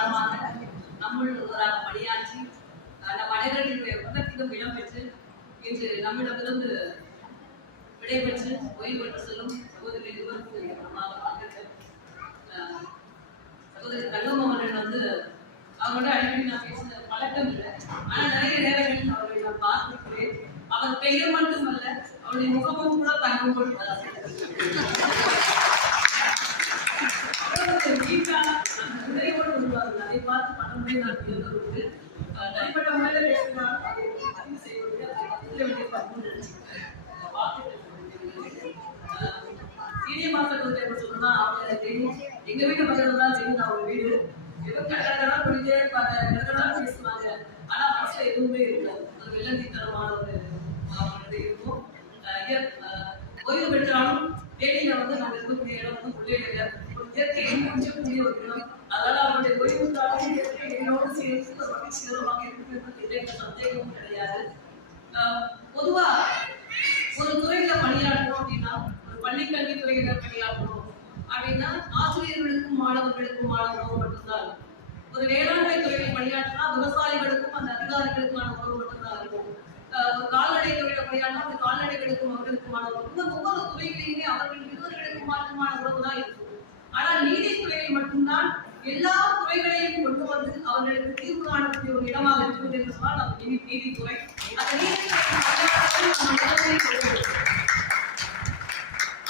காலமாக நம்முள் ஒருவராக பணியாற்றி நம் அனைவர்களுடைய உள்ளத்திலும் இடம் பெற்று இன்று நம்மிடமிருந்து விடைபெற்று ஓய்வு பெற்று செல்லும் சகோதரி இருவருக்கு சகோதரி தங்கம் அவர்கள் அவரோட அடிக்கடி நான் பேசின பழக்கம் இல்லை. ஆனா நிறைய நேரங்களில் அவர்களை நான் பார்த்திருக்கிறேன். அவர் பெயர் மட்டுமல்ல, அவருடைய முகமும் கூட தங்கம் போல் உரையோடு வருவார்கள். அதை பார்த்து பணமுறை நான் இருந்தவருக்கு தனிப்பட்ட முறையில் பேசினால் பதிவு செய்வது சீனியர் மாஸ்டர் சொன்னா அவங்க தெரியும். எங்க வீட்டு பக்கத்துல தான் தெரியும் அவங்க வீடு. ஏதோ கட்டடா போயிட்டே இருப்பாங்க, கட்டடா பேசுவாங்க. ஆனா பஸ்ல எதுவுமே இருக்காது. ஒரு வெள்ளத்தீத்தனமான ஒரு இருக்கும். ஓய்வு பெற்றாலும் தேனியில நாங்க இருக்கக்கூடிய இடம் பிள்ளைகள் ஒரு இயற்கை கொஞ்சக்கூடிய ஒரு இடம். அதனால அவருடைய ஓய்வு காலம் இயற்கை என்னோடு சேர்த்து மகிழ்ச்சிகரமாக இருக்கிறது சந்தேகமும் கிடையாது. பொதுவா ஒரு துறையில பணியாற்றணும் அப்படின்னா, ஒரு பள்ளி கல்வித்துறையில பணியாற்றணும் அப்படின்னா ஆசிரியர்களுக்கும் மாணவர்களுக்கும் உறவு மட்டும்தான். ஒரு வேளாண்மை துறையில் பணியாற்றினா விவசாயிகளுக்கும் அந்த அதிகாரிகளுக்குமான உறவு மட்டும்தான் இருக்கும். ஒரு கால்நடை துறையில பணியாற்றினா அந்த கால்நடைகளுக்கும் அவர்களுக்குமான உறவு. ஒவ்வொரு துறைகளிலுமே அவர்கள் இருவர்களுக்குமான உறவு தான் இருக்கும். ஆனால் நீதித்துறையில் மட்டும்தான் எல்லா துறைகளையும் கொண்டு வந்து அவர்களுக்கு தீர்வு காணக்கூடிய ஒரு இடமாக இருக்கிறது என்று சொன்னால் அது நீதித்துறை. அந்த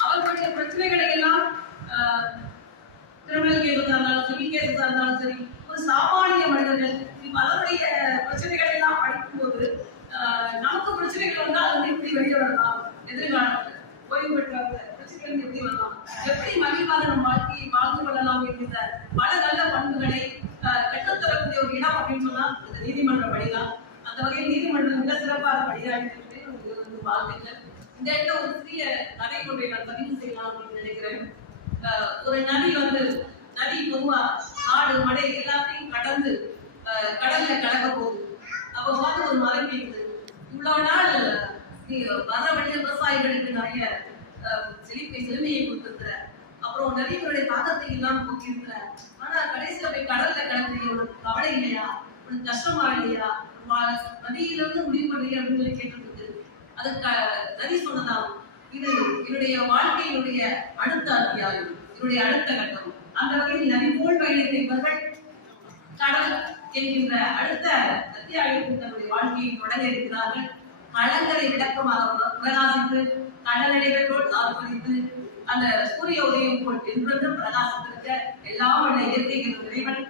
அவர்களுடைய பிரச்சனைகளை எல்லாம் கிரிமினல் கேஸா இருந்தாலும் சிவில் கேஸா இருந்தாலும் சரி, ஒரு சாமானிய மனிதர்கள் பலருடைய பிரச்சனைகளை எல்லாம் படிக்கும்போது நமக்கு பிரச்சனைகள் வந்தால் அது எப்படி வெளியே வரலாம், எதிர்காலத்தில் ஓய்வு பெற்றாங்க பிரச்சனைகள் எப்படி வரலாம், எப்படி மகிழ்வாக நம் வாழ்க்கையை வாழ்ந்து கொள்ளலாம் என்கிற பல நல்ல பண்புகளை கற்றுத்தரக்கூடிய ஒரு இடம் அப்படின்னு சொன்னா இந்த நீதிமன்ற பணிதான். அந்த வகையில் நீதிமன்றம் மிக சிறப்பாக பணியாற்றி வாழ்க்கைகள். இந்த இடத்துல ஒரு சிறிய கதை கொண்டை நான் பதிவு செய்யலாம் அப்படின்னு நினைக்கிறேன். ஒரு நதி பொதுவா காடு மடை எல்லாத்தையும் கடந்து கடல்ல கடக்க போகுது. அப்ப ஒரு மரம் கேக்குது, இவ்வளவு நாள் நீ வர வழிய விவசாயிகளுக்கு நிறைய செழுமையை கொடுத்திருக்கிற, அப்புறம் நிறைய பேருடைய தாக்கத்தை எல்லாம் போக்கியிருக்கிற, ஆனா கடைசியில போய் கடல்ல கடக்கிறீங்க, உனக்கு கவலை இல்லையா, உனக்கு கஷ்டமா இல்லையா, நதியிலிருந்து முடிவு பண்றீங்க அப்படின்னு சொல்லி கேட்டுருக்கு. அதுக்கு நதி சொன்னதாம், இது என்னுடைய வாழ்க்கையினுடைய அடுத்த அத்தியாயம், என்னுடைய அடுத்த கட்டம். அந்த வகையில் நதி போல் பயணித்தவர்கள் கடல் என்கின்ற அடுத்த அத்தியாயத்தில் தன்னுடைய வாழ்க்கையை தொடங்க இருக்கிறார்கள். களங்களை விளக்கமாக பிரகாசித்து கடலடைகள் போல் ஆர்ப்பரித்து அந்த சூரிய உதயம் போல் என்றென்றும் பிரகாசித்திருக்க எல்லாம் இயற்கை இறைவன்